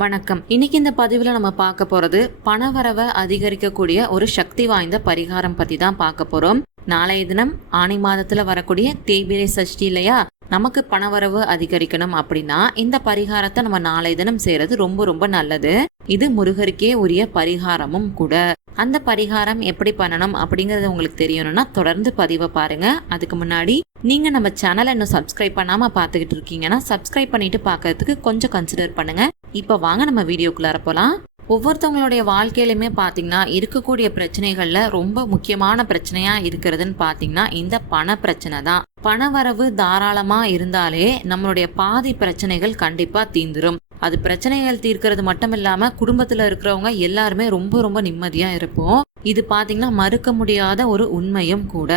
வணக்கம். இன்னைக்கு இந்த பதிவில் நம்ம பார்க்க போறது பணவரவை அதிகரிக்கக்கூடிய ஒரு சக்தி வாய்ந்த பரிகாரம் பத்தி தான் பார்க்க போறோம். நாளைய தினம் ஆனி மாதத்துல வரக்கூடிய தேய்பிரை சஷ்டி இல்லையா, நமக்கு பணவரவு அதிகரிக்கணும் அப்படின்னா இந்த பரிகாரத்தை நம்ம நாளைய தினம் செய்யறது ரொம்ப ரொம்ப நல்லது. இது முருகருக்கே உரிய பரிகாரமும் கூட. அந்த பரிகாரம் எப்படி பண்ணணும் அப்படிங்கறது உங்களுக்கு தெரியணும்னா தொடர்ந்து பதிவை பாருங்க. அதுக்கு முன்னாடி நீங்க நம்ம சேனலை இன்னும் சப்ஸ்கிரைப் பண்ணாம பாத்துக்கிட்டு இருக்கீங்கன்னா சப்ஸ்கிரைப் பண்ணிட்டு பாக்கிறதுக்கு கொஞ்சம் கன்சிடர் பண்ணுங்க. இப்ப வாங்க நம்ம வீடியோக்குள்ளார போலாம். ஒவ்வொருத்தவங்களுடைய வாழ்க்கையிலுமே பாத்தீங்கன்னா இருக்கக்கூடிய பிரச்சனைகள்ல ரொம்ப முக்கியமான பிரச்சனையா இருக்கிறதுன்னு பாத்தீங்கன்னா இந்த பண பிரச்சனை தான். பணவரவு தாராளமா இருந்தாலே நம்மளுடைய பாதி பிரச்சனைகள் கண்டிப்பா தீந்துரும். அது பிரச்சனைகள் தீர்க்கிறது மட்டும் இல்லாம குடும்பத்துல இருக்கிறவங்க எல்லாருமே ரொம்ப ரொம்ப நிம்மதியா இருப்போம். இது பாத்தீங்கன்னா மறுக்க முடியாத ஒரு உண்மையும் கூட.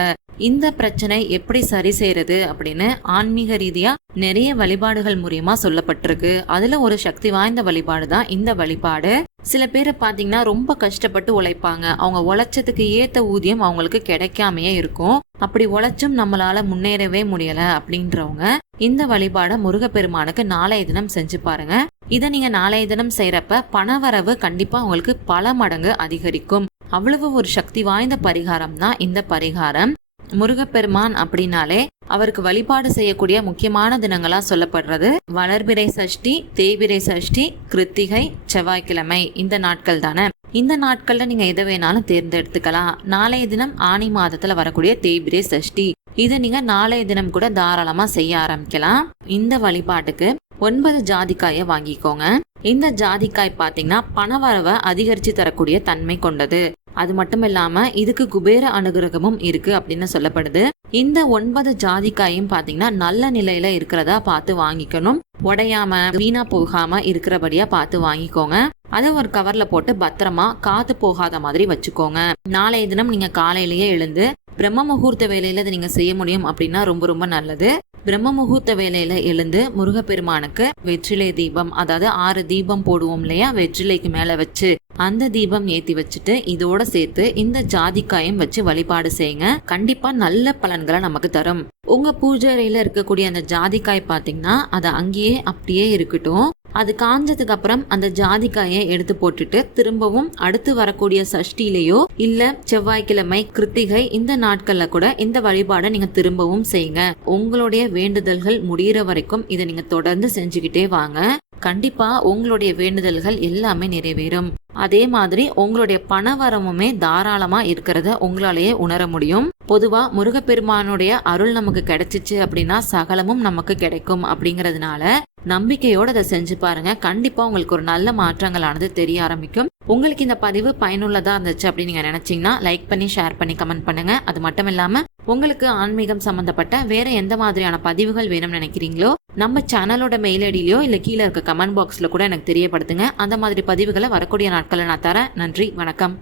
இந்த பிரச்சனை எப்படி சரி செய்யறது அப்படின்னு ஆன்மீக ரீதியா நிறைய வழிபாடுகள் மூலியமா சொல்லப்பட்டிருக்கு. அதுல ஒரு சக்தி வாய்ந்த வழிபாடு தான் இந்த வழிபாடு. சில பேரை பாத்தீங்கன்னா ரொம்ப கஷ்டப்பட்டு உழைப்பாங்க. அவங்க உழைச்சதுக்கு ஏத்த ஊதியம் அவங்களுக்கு கிடைக்காமையே இருக்கும். அப்படி உழைச்சும் நம்மளால முன்னேறவே முடியல அப்படின்றவங்க இந்த வழிபாட முருகப்பெருமானுக்கு நாளைய தினம் செஞ்சு பாருங்க. இதை நீங்க நாளைய தினம் செய்யறப்ப பணவரவு கண்டிப்பா உங்களுக்கு பல மடங்கு அதிகரிக்கும். அவ்வளவு ஒரு சக்தி வாய்ந்த பரிகாரம் தான் இந்த பரிகாரம். முருகப்பெருமான் அப்படின்னாலே அவருக்கு வழிபாடு செய்யக்கூடிய முக்கியமான தினங்களா சொல்லப்படுறது வளர்பிறை சஷ்டி, தேய்பிறை சஷ்டி, கிருத்திகை, செவ்வாய்க்கிழமை. இந்த நாட்கள் தானே. இந்த நாட்கள்ல நீங்க எதை வேணாலும் தேர்ந்தெடுத்துக்கலாம். நாளைய தினம் ஆனி மாதத்துல வரக்கூடிய தேய்பிறை சஷ்டி, இதை நீங்க நாளைய தினம் கூட தாராளமா செய்ய ஆரம்பிக்கலாம். இந்த வழிபாட்டுக்கு 9 ஜாதிக்காயை வாங்கிக்கோங்க. இந்த ஜாதிக்காய் பாத்தீங்கன்னா பணவரவை அதிகரிச்சு தரக்கூடிய தன்மை கொண்டது. அது மட்டும் இல்லாம இதுக்கு குபேர அனுகிரகமும் இருக்கு அப்படின்னு சொல்லப்படுது. இந்த 9 ஜாதிக்காயும் பாத்தீங்கன்னா நல்ல நிலையில இருக்கிறதா பார்த்து வாங்கிக்கணும். உடையாம வீணா போகாம இருக்கிறபடியா பார்த்து வாங்கிக்கோங்க. அதை ஒரு கவர்ல போட்டு பத்திரமா காத்து போகாத மாதிரி வச்சுக்கோங்க. நாளைய தினம் நீங்க காலையிலேயே எழுந்து பிரம்ம முகூர்த்த வேலையில இதை நீங்க செய்ய முடியும் அப்படின்னா ரொம்ப ரொம்ப நல்லது. பிரம்ம முகூர்த்த வேலையில எழுந்து முருகப்பெருமானுக்கு வெற்றிலை தீபம், அதாவது 6 தீபம் போடுவோம் இல்லையா, வெற்றிலைக்கு மேல வச்சு அந்த தீபம் ஏத்தி வச்சுட்டு இதோட சேர்த்து இந்த ஜாதிக்காயும் வச்சு வழிபாடு செய்யுங்க. கண்டிப்பா நல்ல பலன்களை நமக்கு தரும். உங்க பூஜை அறையில இருக்கக்கூடிய அந்த ஜாதிக்காய் பாத்தீங்கன்னா அது அங்கேயே அப்படியே இருக்கட்டும். அது காஞ்சதுக்கு அப்புறம் அந்த ஜாதிக்காயை எடுத்து போட்டுட்டு திரும்பவும் அடுத்து வரக்கூடிய சஷ்டிலேயோ இல்ல செவ்வாய்க்கிழமை, கிருத்திகை இந்த நாட்கள்ல கூட இந்த வழிபாடை நீங்க திரும்பவும் செய்யுங்க. உங்களுடைய வேண்டுதல்கள் முடிகிற வரைக்கும் இதை நீங்க தொடர்ந்து செஞ்சுக்கிட்டே வாங்க. கண்டிப்பா உங்களுடைய வேண்டுதல்கள் எல்லாமே நிறைவேறும். அதே மாதிரி உங்களுடைய பணவரமுமே தாராளமா இருக்கிறத உங்களாலேயே உணர முடியும். பொதுவா முருகப்பெருமானுடைய அருள் நமக்கு கிடைச்சிச்சு அப்படின்னா சகலமும் நமக்கு கிடைக்கும் அப்படிங்கறதுனால நம்பிக்கையோட அதை செஞ்சு பாருங்க. கண்டிப்பா உங்களுக்கு ஒரு நல்ல மாற்றங்களானது தெரிய ஆரம்பிக்கும். உங்களுக்கு இந்த பதிவு பயனுள்ளதா இருந்துச்சு அப்படின்னு நீங்க நினைச்சீங்கன்னா லைக் பண்ணி, ஷேர் பண்ணி, கமெண்ட் பண்ணுங்க. அது மட்டும் இல்லாம உங்களுக்கு ஆன்மீகம் சம்பந்தப்பட்ட வேற எந்த மாதிரியான பதிவுகள் வேணும்னு நினைக்கிறீங்களோ நம்ம சேனலோட மெயில் ஐடியிலயோ இல்ல கீழே இருக்க கமெண்ட் பாக்ஸ்ல கூட எனக்கு தெரியப்படுத்துங்க. அந்த மாதிரி பதிவுகளை வரக்கூடிய நாட்களை நான் தரேன். நன்றி, வணக்கம்.